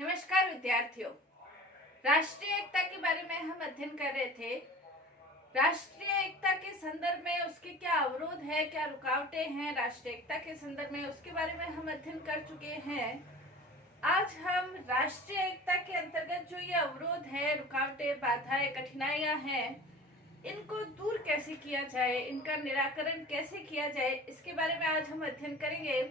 नमस्कार विद्यार्थियों। राष्ट्रीय एकता के बारे में हम अध्ययन कर रहे थे। राष्ट्रीय एकता के संदर्भ में उसके क्या अवरोध है, क्या रुकावटें हैं, राष्ट्रीय एकता के संदर्भ में उसके बारे में हम अध्ययन कर चुके हैं। आज हम राष्ट्रीय एकता के अंतर्गत जो ये अवरोध है, रुकावटें, बाधाएं, कठिनाइयां हैं, इनको दूर कैसे किया जाए, इनका निराकरण कैसे किया जाए, इसके बारे में आज हम अध्ययन करेंगे।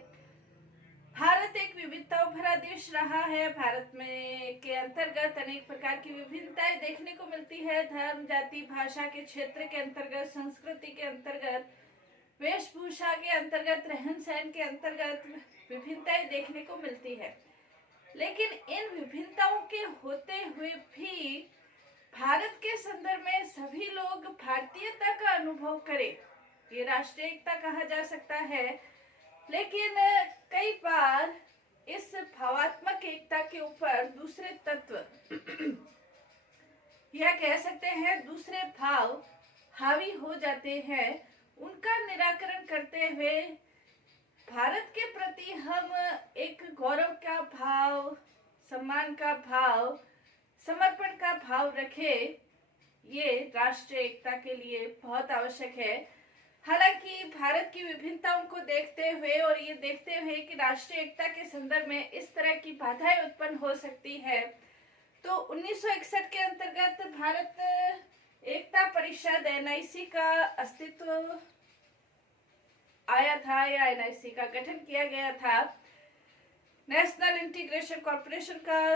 भारत एक विविधताओं भरा देश रहा है। भारत में के अंतर्गत अनेक प्रकार की विभिन्नताएं देखने को मिलती है। धर्म, जाति, भाषा के क्षेत्र के अंतर्गत, संस्कृति के अंतर्गत, वेशभूषा के अंतर्गत, रहन सहन के अंतर्गत विभिन्नताएं देखने को मिलती है। लेकिन इन विभिन्नताओं के होते हुए भी भारत के संदर्भ में सभी लोग भारतीयता का अनुभव करें, ये राष्ट्रीय एकता कहा जा सकता है। लेकिन कई बार इस भावात्मक एकता के ऊपर दूसरे तत्व या कह सकते हैं दूसरे भाव हावी हो जाते हैं। उनका निराकरण करते हुए भारत के प्रति हम एक गौरव का भाव, सम्मान का भाव, समर्पण का भाव रखें, ये राष्ट्रीय एकता के लिए बहुत आवश्यक है। हालांकि भारत की विभिन्नताओं को देखते हुए और ये देखते हुए कि राष्ट्रीय एकता के संदर्भ में इस तरह की बाधाएं उत्पन्न हो सकती है, तो 1961 के अंतर्गत भारत एकता परिषद NIC का अस्तित्व आया था या NIC का गठन किया गया था। नेशनल इंटीग्रेशन कॉर्पोरेशन का,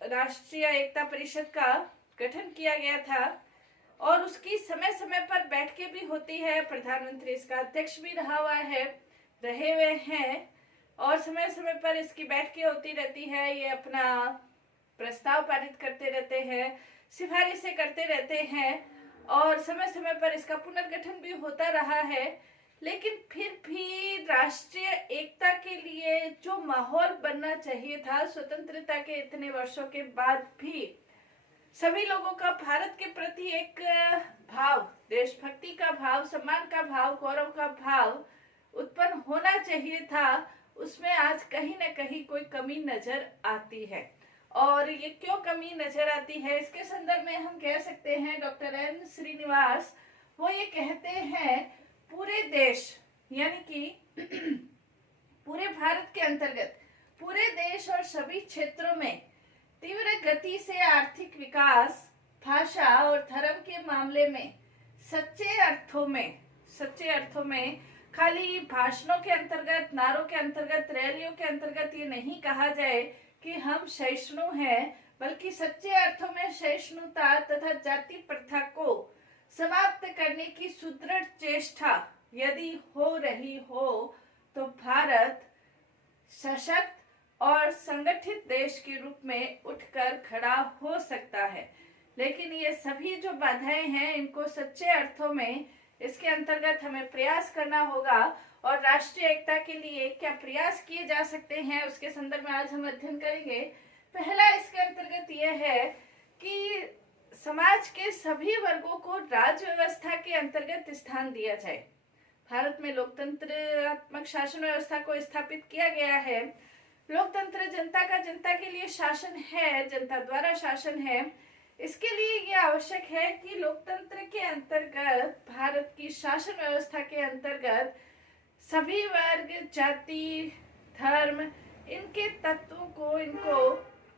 राष्ट्रीय एकता परिषद का गठन किया गया था और उसकी समय समय पर बैठकें भी होती है। प्रधानमंत्री इसका अध्यक्ष भी रहे हुए हैं और समय समय पर इसकी बैठकें होती रहती है। ये अपना प्रस्ताव पारित करते रहते हैं, सिफारिशें करते रहते हैं और समय समय पर इसका पुनर्गठन भी होता रहा है। लेकिन फिर भी राष्ट्रीय एकता के लिए जो माहौल बनना चाहिए था, स्वतंत्रता के इतने वर्षों के बाद भी सभी लोगों का भारत के प्रति एक भाव, देशभक्ति का भाव, सम्मान का भाव, गौरव का भाव उत्पन्न होना चाहिए था, उसमें आज कहीं न कहीं कोई कमी नजर आती है। और ये क्यों कमी नजर आती है, इसके संदर्भ में हम कह सकते हैं डॉक्टर N श्रीनिवास, वो ये कहते हैं पूरे देश यानी कि पूरे भारत के अंतर्गत पूरे देश और सभी क्षेत्रों में तीव्र गति से आर्थिक विकास, भाषा और धर्म के मामले में सच्चे अर्थों में खाली भाषणों के अंतर्गत, नारों के अंतर्गत, रैलियों के अंतर्गत ये नहीं कहा जाए कि हम सहिष्णु हैं, बल्कि सच्चे अर्थों में सहिष्णुता तथा जाति प्रथा को समाप्त करने की सुदृढ़ चेष्टा यदि हो रही हो तो भारत सशक्त और संगठित देश के रूप में उठकर खड़ा हो सकता है। लेकिन ये सभी जो बाधाएं हैं, इनको सच्चे अर्थों में इसके अंतर्गत हमें प्रयास करना होगा। और राष्ट्रीय एकता के लिए क्या प्रयास किए जा सकते हैं, उसके संदर्भ में आज हम अध्ययन करेंगे। पहला इसके अंतर्गत यह है कि समाज के सभी वर्गों को राज्य व्यवस्था के अंतर्गत स्थान दिया जाए। भारत में लोकतंत्रात्मक शासन व्यवस्था को स्थापित किया गया है। लोकतंत्र जनता का जनता के लिए शासन है, जनता द्वारा शासन है। इसके लिए यह आवश्यक है कि लोकतंत्र के अंतर्गत, भारत की शासन व्यवस्था के अंतर्गत सभी वर्ग, जाति, धर्म, इनके तत्वों को, इनको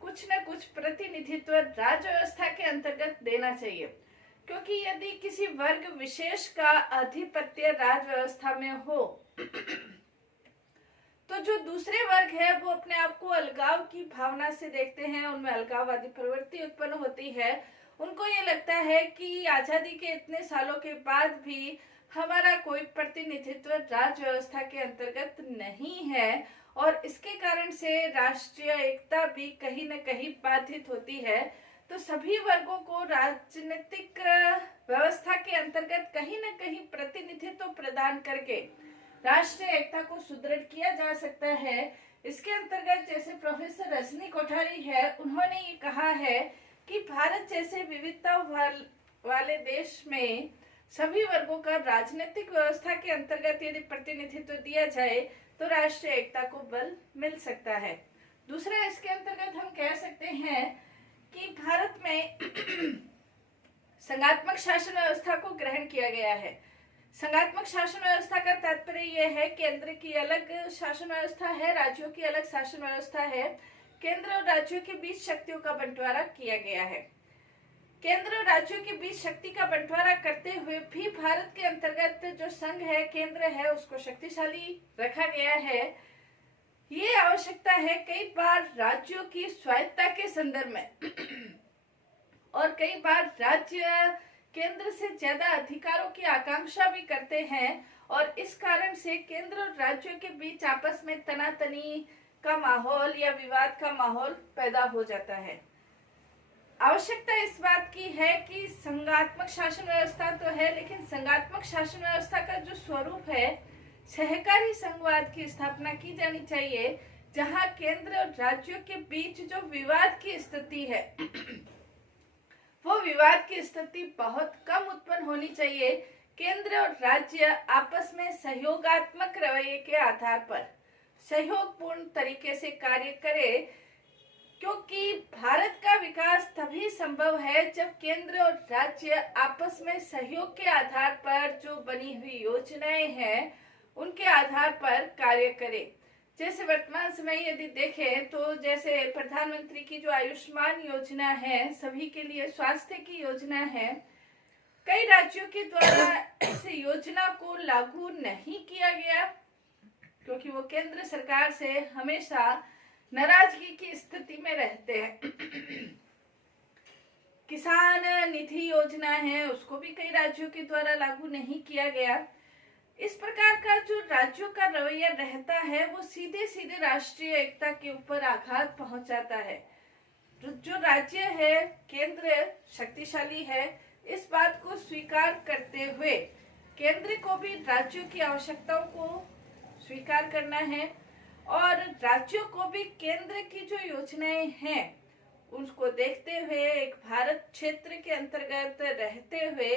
कुछ न कुछ प्रतिनिधित्व राज्य व्यवस्था के अंतर्गत देना चाहिए। क्योंकि यदि किसी वर्ग विशेष का आधिपत्य राज्य व्यवस्था में हो तो जो दूसरे वर्ग है वो अपने आप को अलगाव की भावना से देखते हैं, उनमें अलगाववादी प्रवृत्ति उत्पन्न होती है। उनको ये लगता है कि आजादी के इतने सालों के बाद भी हमारा कोई प्रतिनिधित्व राज्य व्यवस्था के अंतर्गत नहीं है और इसके कारण से राष्ट्रीय एकता भी कहीं न कहीं बाधित होती है। तो सभी वर्गों को राजनीतिक व्यवस्था के अंतर्गत कहीं न कहीं प्रतिनिधित्व प्रदान करके राष्ट्रीय एकता को सुदृढ़ किया जा सकता है। इसके अंतर्गत जैसे प्रोफेसर रजनी कोठारी है, उन्होंने ये कहा है कि भारत जैसे विविधता वाले देश में सभी वर्गों का राजनीतिक व्यवस्था के अंतर्गत यदि प्रतिनिधित्व दिया जाए तो राष्ट्रीय एकता को बल मिल सकता है। दूसरा इसके अंतर्गत हम कह सकते हैं कि भारत में संघात्मक शासन व्यवस्था को ग्रहण किया गया है। संघात्मक शासन व्यवस्था का तात्पर्य यह है केंद्र की अलग शासन व्यवस्था है, राज्यों की अलग शासन व्यवस्था है। केंद्र और राज्यों के बीच शक्तियों का बंटवारा किया गया है। केंद्र और राज्यों के बीच शक्ति का बंटवारा करते हुए भी भारत के अंतर्गत जो संघ है, केंद्र है, उसको शक्तिशाली रखा गया है। ये आवश्यकता है कई बार राज्यों की स्वायत्तता के संदर्भ में और कई बार राज्य केंद्र से ज्यादा अधिकारों की आकांक्षा भी करते हैं और इस कारण से केंद्र और राज्यों के बीच आपस में तनातनी का माहौल या विवाद का माहौल पैदा हो जाता है। आवश्यकता इस बात की है कि संघात्मक शासन व्यवस्था तो है, लेकिन संघात्मक शासन व्यवस्था का जो स्वरूप है, सहकारी संघवाद की स्थापना की जानी चाहिए, जहां केंद्र और राज्यों के बीच जो विवाद की स्थिति है वो विवाद की स्थिति बहुत कम उत्पन्न होनी चाहिए। केंद्र और राज्य आपस में सहयोगात्मक रवैये के आधार पर सहयोगपूर्ण तरीके से कार्य करे, क्योंकि भारत का विकास तभी संभव है जब केंद्र और राज्य आपस में सहयोग के आधार पर जो बनी हुई योजनाएं हैं उनके आधार पर कार्य करे। जैसे वर्तमान समय यदि देखें तो जैसे प्रधानमंत्री की जो आयुष्मान योजना है, सभी के लिए स्वास्थ्य की योजना है, कई राज्यों के द्वारा इस योजना को लागू नहीं किया गया क्योंकि वो केंद्र सरकार से हमेशा नाराजगी की स्थिति में रहते हैं। किसान निधि योजना है, उसको भी कई राज्यों के द्वारा लागू नहीं किया गया। इस प्रकार का जो राज्यों का रवैया रहता है वो सीधे सीधे राष्ट्रीय एकता के ऊपर आघात पहुंचाता है। जो राज्य है, केंद्र शक्तिशाली है, इस बात को स्वीकार करते हुए केंद्र को भी राज्यों की आवश्यकताओं को स्वीकार करना है और राज्यों को भी केंद्र की जो योजनाएं हैं उसको देखते हुए एक भारत क्षेत्र के अंतर्गत रहते हुए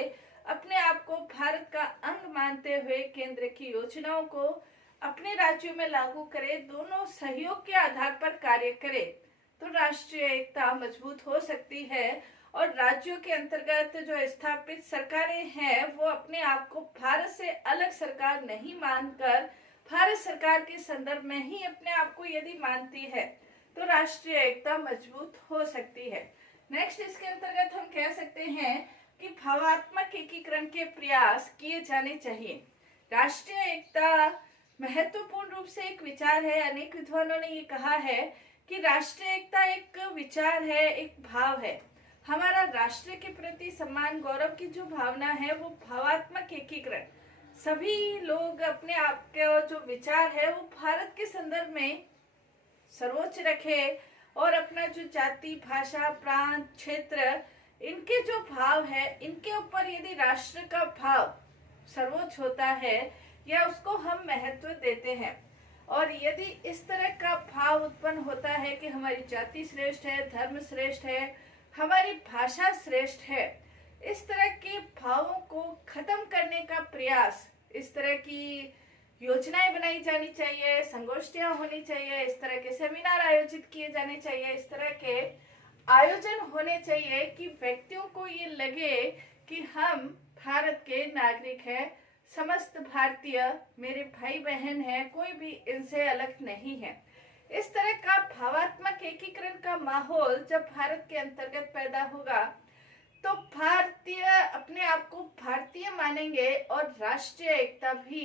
अपने आप को भारत का अंग मानते हुए केंद्र की योजनाओं को अपने राज्यों में लागू करे, दोनों सहयोग के आधार पर कार्य करे तो राष्ट्रीय एकता मजबूत हो सकती है और राज्यों के अंतर्गत जो स्थापित सरकारें हैं वो अपने आप को भारत से अलग सरकार नहीं मानकर भारत सरकार के संदर्भ में ही अपने आप को यदि मानती है तो राष्ट्रीय एकता मजबूत हो सकती है। नेक्स्ट, इसके अंतर्गत हम कह सकते हैं कि भावात्मक एकीकरण के प्रयास किए जाने चाहिए। राष्ट्रीय एकता महत्वपूर्ण रूप से एक विचार है। अनेक विद्वानों ने ये कहा है कि राष्ट्रीय एकता एक विचार है, एक भाव है। हमारा राष्ट्र के प्रति सम्मान, गौरव की जो भावना है वो भावात्मक एकीकरण, सभी लोग अपने आप का जो विचार है वो भारत के संदर्भ में सर्वोच्च रखे और अपना जो जाति, भाषा, प्रांत, क्षेत्र, इनके जो भाव है इनके ऊपर यदि राष्ट्र का भाव सर्वोच्च होता है या उसको हम महत्व देते हैं और यदि इस तरह का भाव उत्पन्न होता है कि हमारी जाति श्रेष्ठ है, धर्म श्रेष्ठ है, हमारी भाषा श्रेष्ठ है, इस तरह के भावों को खत्म करने का प्रयास, इस तरह की योजनाएं बनाई जानी चाहिए, संगोष्ठियां होनी चाहिए, इस तरह के सेमिनार आयोजित किए जाने चाहिए, इस तरह के आयोजन होने चाहिए कि व्यक्तियों को ये लगे कि हम भारत के नागरिक हैं, समस्त भारतीय मेरे भाई बहन हैं, कोई भी इनसे अलग नहीं है। इस तरह का भावात्मक एकीकरण का माहौल जब भारत के अंतर्गत पैदा होगा तो भारतीय अपने आप को भारतीय मानेंगे और राष्ट्रीय एकता भी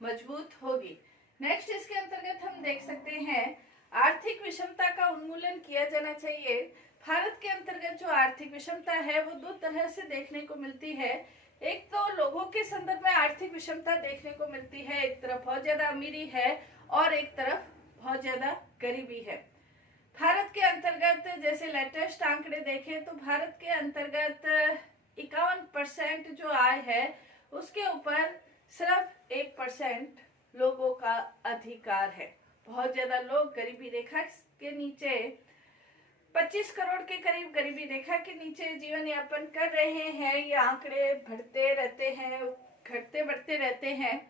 मजबूत होगी। नेक्स्ट, इसके अंतर्गत हम देख सकते हैं आर्थिक विषमता का उन्मूलन किया जाना चाहिए। भारत के अंतर्गत जो आर्थिक विषमता है वो दो तरह से देखने को मिलती है। एक तो लोगों के संदर्भ में आर्थिक विषमता देखने को मिलती है, एक तरफ बहुत ज्यादा अमीरी है और एक तरफ बहुत ज्यादा गरीबी है। भारत के अंतर्गत जैसे लेटेस्ट आंकड़े देखें तो भारत के अंतर्गत 51% जो आय है उसके ऊपर सिर्फ 1% लोगों का अधिकार है। बहुत ज्यादा लोग गरीबी रेखा के नीचे 25 करोड़ के करीब गरीबी रेखा के नीचे जीवन यापन कर रहे हैं। ये आंकड़े बढ़ते रहते हैं, घटते बढ़ते रहते हैं,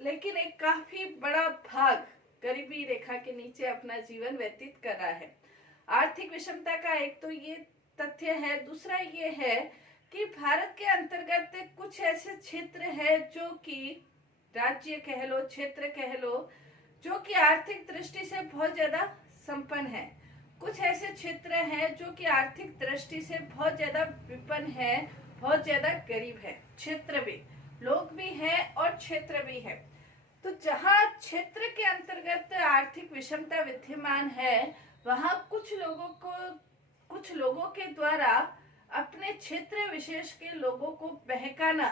लेकिन एक काफी बड़ा भाग गरीबी रेखा के नीचे अपना जीवन व्यतीत कर रहा है। आर्थिक विषमता का एक तो ये तथ्य है, दूसरा ये है कि भारत के अंतर्गत कुछ ऐसे क्षेत्र है जो कि राज्य कह लो, क्षेत्र कह लो, जो कि आर्थिक दृष्टि से बहुत ज्यादा संपन्न है। कुछ ऐसे क्षेत्र हैं जो कि आर्थिक दृष्टि से बहुत ज्यादा विपन्न है, बहुत ज्यादा गरीब है। क्षेत्र भी, लोग भी हैं और क्षेत्र भी है। तो जहाँ क्षेत्र के अंतर्गत आर्थिक विषमता विद्यमान है, वहाँ कुछ लोगों के द्वारा अपने क्षेत्र विशेष के लोगों को बहकाना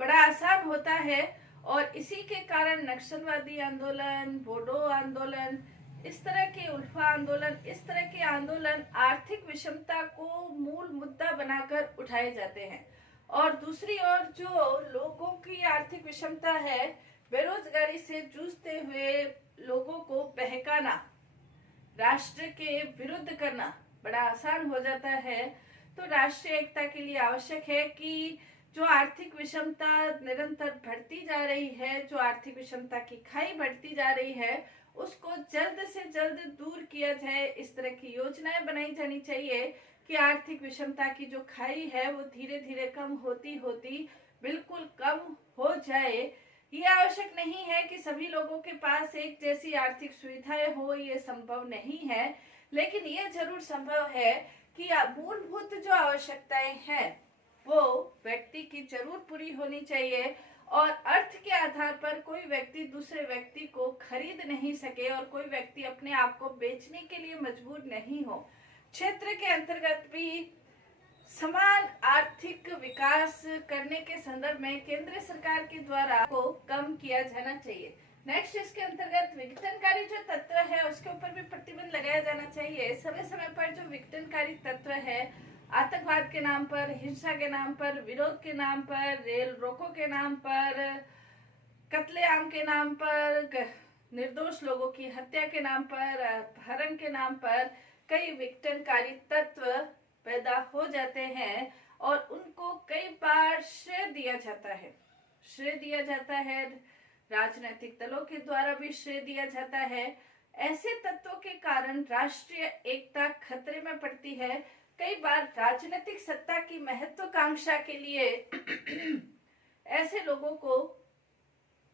बड़ा आसान होता है। और इसी के कारण नक्सलवादी आंदोलन, बोडो आंदोलन, इस तरह के उल्फा आंदोलन, इस तरह के आंदोलन आर्थिक विषमता को मूल मुद्दा बनाकर उठाए जाते हैं। और दूसरी ओर जो लोगों की आर्थिक विषमता है, बेरोजगारी से जूझते हुए लोगों को बहकाना, राष्ट्र के विरुद्ध करना बड़ा आसान हो जाता है। तो राष्ट्रीय एकता के लिए आवश्यक है कि जो आर्थिक विषमता निरंतर बढ़ती जा रही है, जो आर्थिक विषमता की खाई बढ़ती जा रही है, उसको जल्द से जल्द दूर किया जाए। इस तरह की योजनाएं बनाई जानी चाहिए कि आर्थिक विषमता की जो खाई है वो धीरे धीरे कम होती होती बिल्कुल कम हो जाए। ये आवश्यक नहीं है कि सभी लोगों के पास एक जैसी आर्थिक सुविधाएं हो, ये संभव नहीं है, लेकिन ये जरूर संभव है कि मूलभूत जो आवश्यकताएं हैं वो व्यक्ति की जरूर पूरी होनी चाहिए। और अर्थ के आधार पर कोई व्यक्ति दूसरे व्यक्ति को खरीद नहीं सके और कोई व्यक्ति अपने आप को बेचने के लिए मजबूर नहीं हो। क्षेत्र के अंतर्गत भी समान आर्थिक विकास करने के संदर्भ में केंद्र सरकार के द्वारा को कम किया जाना चाहिए। नेक्स्ट, इसके अंतर्गत विघटनकारी जो तत्व है उसके ऊपर भी प्रतिबंध लगाया जाना चाहिए। समय समय पर जो विघटनकारी तत्व है, आतंकवाद के नाम पर, हिंसा के नाम पर, विरोध के नाम पर, रेल रोको के नाम पर, कत्लेआम के नाम पर, निर्दोष लोगों की हत्या के नाम पर, अपहरण के नाम पर कई विघटनकारी तत्व पैदा हो जाते हैं और उनको कई बार श्रेय दिया जाता है, राजनीतिक दलों के द्वारा भी श्रेय दिया जाता है। ऐसे तत्वों के कारण राष्ट्रीय एकता खतरे में पड़ती है। कई बार राजनीतिक सत्ता की महत्वाकांक्षा के लिए ऐसे लोगों को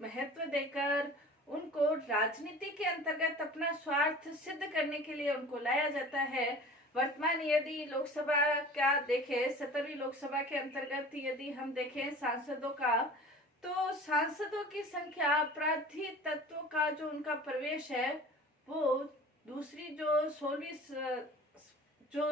महत्व देकर उनको राजनीति के अंतर्गत अपना स्वार्थ सिद्ध करने के लिए उनको लाया जाता है। वर्तमान यदि लोकसभा का देखें, 17वीं लोकसभा के अंतर्गत यदि हम देखें सांसदों का, तो सांसदों की संख्या अपराधी तत्वों का जो उनका प्रवेश है वो दूसरी जो 16वीं जो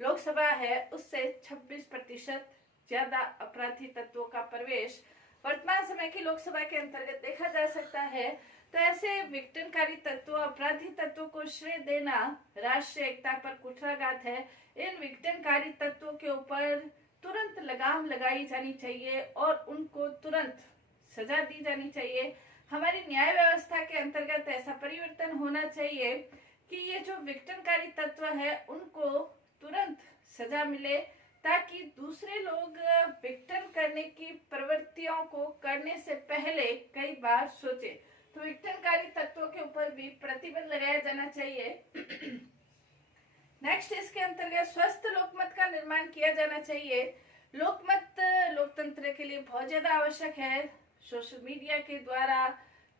लोकसभा है उससे 26% ज्यादा अपराधी तत्वों का प्रवेश वर्तमान समय की लोकसभा के अंतर्गत देखा जा सकता है। तो ऐसे विघटनकारी तत्वों, अपराधी तत्वों को श्रेय देना राष्ट्रीय एकता पर कुठाराघात है। इन विघटनकारी तत्वों के ऊपर तुरंत लगाम लगाई जानी चाहिए और उनको तुरंत सजा दी जानी चाहिए। हमारी न्याय व्यवस्था के अंतर्गत ऐसा परिवर्तन होना चाहिए कि ये जो विघटनकारी तत्व है उनको तुरंत सजा मिले, ताकि दूसरे लोग विघटन करने की प्रवृत्तियों को करने से पहले कई बार सोचे। तो विघटनकारी तत्वों के ऊपर भी प्रतिबंध लगाया जाना चाहिए। नेक्स्ट, इसके अंतर्गत स्वस्थ लोकमत का निर्माण किया जाना चाहिए। लोकमत लोकतंत्र के लिए बहुत ज्यादा आवश्यक है। सोशल मीडिया के द्वारा,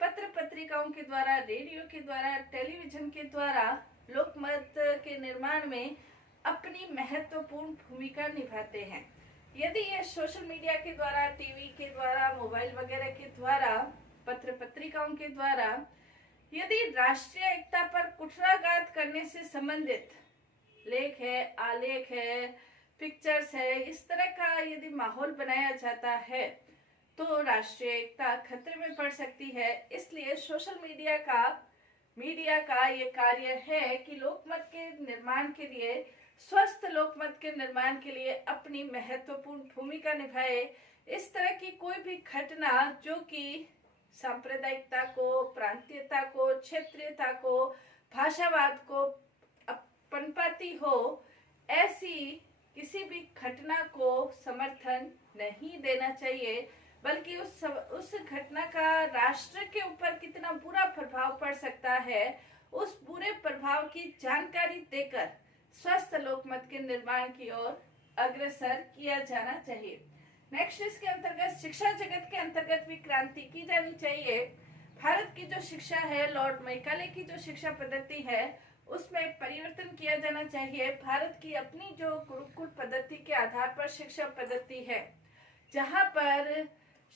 पत्र पत्रिकाओं के द्वारा, रेडियो के द्वारा, टेलीविजन के द्वारा लोकमत के निर्माण में अपनी महत्वपूर्ण भूमिका निभाते हैं। यदि ये सोशल मीडिया के द्वारा, टीवी के द्वारा, मोबाइल वगैरह के द्वारा, पत्र पत्रिकाओं के द्वारा यदि राष्ट्रीय एकता पर कुठाराघात करने से संबंधित लेख है, आलेख है, पिक्चर्स है, इस तरह का यदि माहौल बनाया जाता है तो राष्ट्रीय एकता खतरे में पड़ सकती है। इसलिए सोशल मीडिया का ये कार्य है कि लोकमत के निर्माण के लिए, स्वस्थ लोकमत के निर्माण के लिए अपनी महत्वपूर्ण भूमिका निभाए। इस तरह की कोई भी घटना जो कि सांप्रदायिकता को, प्रांतीयता को, क्षेत्रीयता को, भाषावाद को पनपाती हो, ऐसी किसी भी घटना को समर्थन नहीं देना चाहिए, बल्कि उस घटना का राष्ट्र के ऊपर कितना बुरा प्रभाव पड़ सकता है उस पूरे प्रभाव की जानकारी देकर स्वस्थ लोकमत के निर्माण की ओर अग्रसर किया जाना चाहिए। नेक्स्ट, इसके अंतर्गत शिक्षा जगत के अंतर्गत भी क्रांति की जानी चाहिए। भारत की जो शिक्षा है, लॉर्ड मैकाले की जो शिक्षा पद्धति है, उसमें परिवर्तन किया जाना चाहिए। भारत की अपनी जो गुरुकुल पद्धति के आधार पर शिक्षा पद्धति है, जहां पर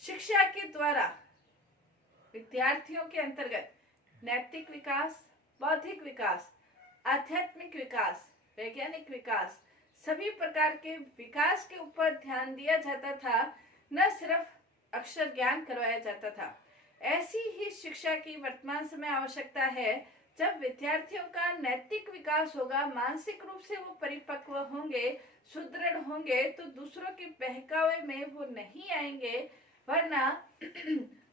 शिक्षा के द्वारा विद्यार्थियों के अंतर्गत नैतिक विकास, बौद्धिक विकास, आध्यात्मिक विकास, वैज्ञानिक विकास, सभी प्रकार के विकास के ऊपर ध्यान दिया जाता था, न सिर्फ अक्षर ज्ञान करवाया जाता था। ऐसी ही शिक्षा की वर्तमान समय आवश्यकता है। जब विद्यार्थियों का नैतिक विकास होगा, मानसिक रूप से वो परिपक्व होंगे, सुदृढ़ होंगे, तो दूसरों के बहकावे में वो नहीं आएंगे। वरना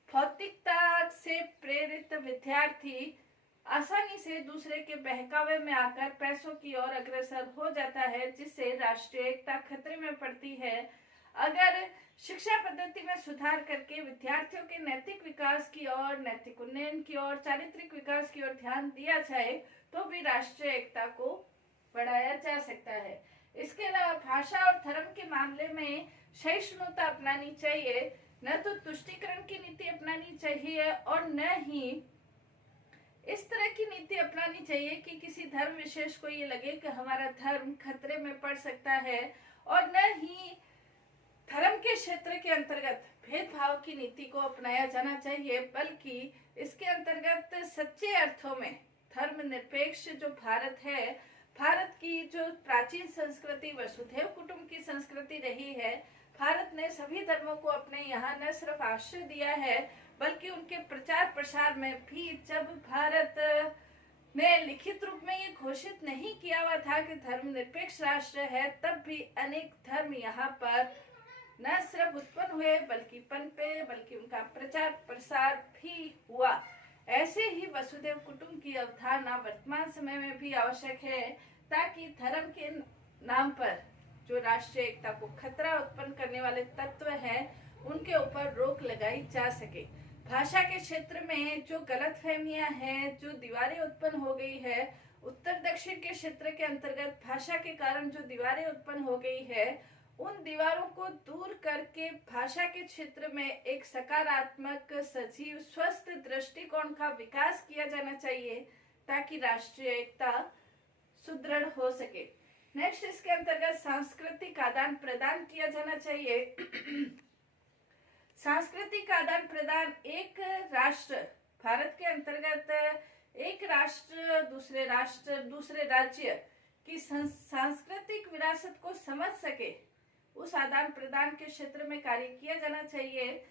भौतिकता से प्रेरित विद्यार्थी आसानी से दूसरे के बहकावे में आकर पैसों की ओर अग्रसर हो जाता है, जिससे राष्ट्रीय एकता खतरे में पड़ती है। अगर शिक्षा पद्धति में सुधार करके विद्यार्थियों के नैतिक विकास की ओर, नैतिक उन्नयन की ओर, चारित्रिक विकास की ओर ध्यान दिया जाए तो भी राष्ट्रीय एकता को बढ़ाया जा सकता है। इसके अलावा भाषा और धर्म के मामले में सहिष्णुता अपनानी चाहिए, न तो तुष्टीकरण की नीति अपनानी चाहिए और न ही इस तरह की नीति अपनानी चाहिए कि किसी धर्म विशेष को ये लगे कि हमारा धर्म खतरे में पड़ सकता है, और न ही धर्म के क्षेत्र के अंतर्गत भेदभाव की नीति को अपनाया जाना चाहिए, बल्कि इसके अंतर्गत सच्चे अर्थों में धर्मनिरपेक्ष जो भारत है, भारत की जो प्राचीन संस्कृति वसुधैव कुटुंब की संस्कृति रही है, भारत ने सभी धर्मों को अपने यहाँ न सिर्फ आश्रय दिया है, बल्कि उनके प्रचार प्रसार में भी जब भारत ने लिखित रूप में ये घोषित नहीं किया हुआ था कि धर्मनिरपेक्ष राष्ट्र है, तब भी अनेक धर्म यहाँ पर न सिर्फ उत्पन्न हुए बल्कि पनपे, बल्कि उनका प्रचार प्रसार भी हुआ। ऐसे ही वसुधैव कुटुंब की अवधारणा वर्तमान समय में भी आवश्यक है, ताकि धर्म के नाम पर जो राष्ट्रीय एकता को खतरा उत्पन्न करने वाले तत्व हैं, उनके ऊपर रोक लगाई जा सके। भाषा के क्षेत्र में जो गलतफहमियां हैं, जो दीवारें उत्पन्न हो गई है, उत्तर दक्षिण के क्षेत्र के अंतर्गत भाषा के कारण जो दीवारें उत्पन्न हो गई है, उन दीवारों को दूर करके भाषा के क्षेत्र में एक सकारात्मक, सजीव, स्वस्थ दृष्टिकोण का विकास किया जाना चाहिए, ताकि राष्ट्रीय एकता सुदृढ़ हो सके। नेक्स्ट, इसके अंतर्गत सांस्कृतिक आदान प्रदान किया जाना चाहिए। सांस्कृतिक आदान प्रदान, एक राष्ट्र, भारत के अंतर्गत एक राष्ट्र दूसरे राज्य की सांस्कृतिक विरासत को समझ सके, उस आदान प्रदान के क्षेत्र में कार्य किया जाना चाहिए।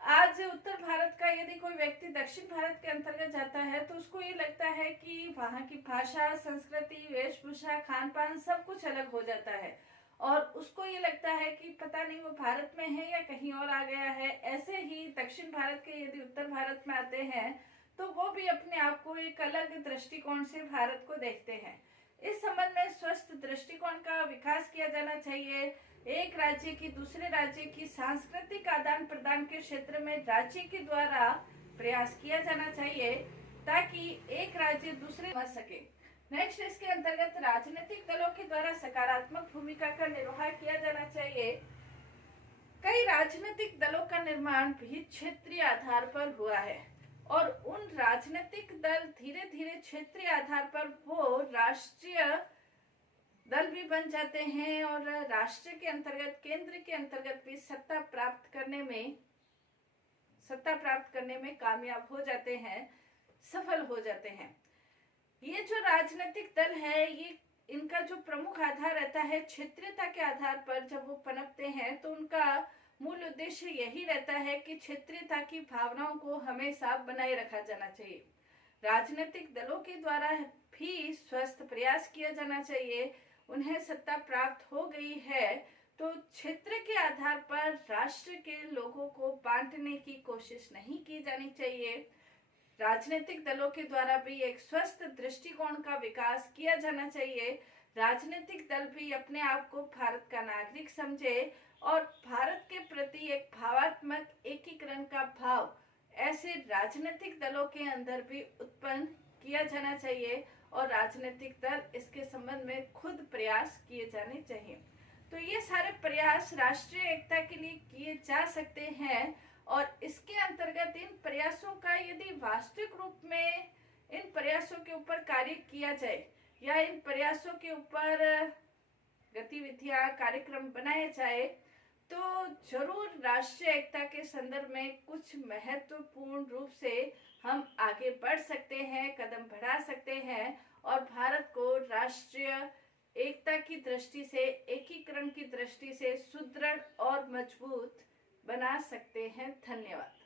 आज उत्तर भारत का यदि कोई व्यक्ति दक्षिण भारत के अंतर्गत जाता है, तो उसको ये लगता है कि वहाँ की भाषा, संस्कृति, वेशभूषा, खान पान सब कुछ अलग हो जाता है, और उसको ये लगता है कि पता नहीं वो भारत में है या कहीं और आ गया है। ऐसे ही दक्षिण भारत के यदि उत्तर भारत में आते हैं, तो वो भी अपने आप को एक अलग दृष्टिकोण से भारत को देखते हैं। इस संबंध में स्वस्थ दृष्टिकोण का विकास किया जाना चाहिए। एक राज्य की दूसरे राज्य की सांस्कृतिक आदान प्रदान के क्षेत्र में राज्य के द्वारा प्रयास किया जाना चाहिए, ताकि एक राज्य दूसरे समझ सके। नेक्स्ट, इसके अंतर्गत राजनीतिक दलों के द्वारा सकारात्मक भूमिका का निर्वाह किया जाना चाहिए। कई राजनीतिक दलों का निर्माण भी क्षेत्रीय आधार पर हुआ है, और उन राजनीतिक दल धीरे धीरे क्षेत्रीय आधार पर वो राष्ट्रीय दल भी बन जाते हैं, और राष्ट्र के अंतर्गत, केंद्र के अंतर्गत भी सत्ता प्राप्त करने में कामयाब हो जाते हैं, सफल हो जाते हैं। ये जो राजनीतिक दल है, ये इनका जो प्रमुख आधार रहता है क्षेत्रीयता के आधार पर, जब वो पनपते हैं तो उनका मूल उद्देश्य यही रहता है कि क्षेत्रीयता की भावनाओं को हमेशा बनाए रखा जाना चाहिए। राजनीतिक दलों के द्वारा भी स्वस्थ प्रयास किया जाना चाहिए। उन्हें सत्ता प्राप्त हो गई है तो क्षेत्र के आधार पर राष्ट्र के लोगों को बांटने की कोशिश नहीं की जानी चाहिए। राजनीतिक दलों के द्वारा भी एक स्वस्थ दृष्टिकोण का विकास किया जाना चाहिए। राजनीतिक दल भी अपने आप को भारत का नागरिक समझे और भारत के प्रति एक भावात्मक एकीकरण का भाव ऐसे राजनीतिक दलों के अंदर भी उत्पन्न किया जाना चाहिए और राजनीतिक दल इसके संबंध में खुद प्रयास किए जाने चाहिए। तो ये सारे प्रयास राष्ट्रीय एकता के लिए किए जा सकते हैं और इसके अंतर्गत इन प्रयासों का यदि वास्तविक रूप में इन प्रयासों के ऊपर कार्य किया जाए या इन प्रयासों के ऊपर गतिविधियां कार्यक्रम बनाए जाए तो जरूर राष्ट्रीय एकता के संदर्भ में कुछ महत्वपूर्ण रूप से हम आगे बढ़ सकते हैं, कदम बढ़ा सकते हैं और भारत को राष्ट्रीय एकता की दृष्टि से, एकीकरण की दृष्टि से सुदृढ़ और मजबूत बना सकते हैं। धन्यवाद।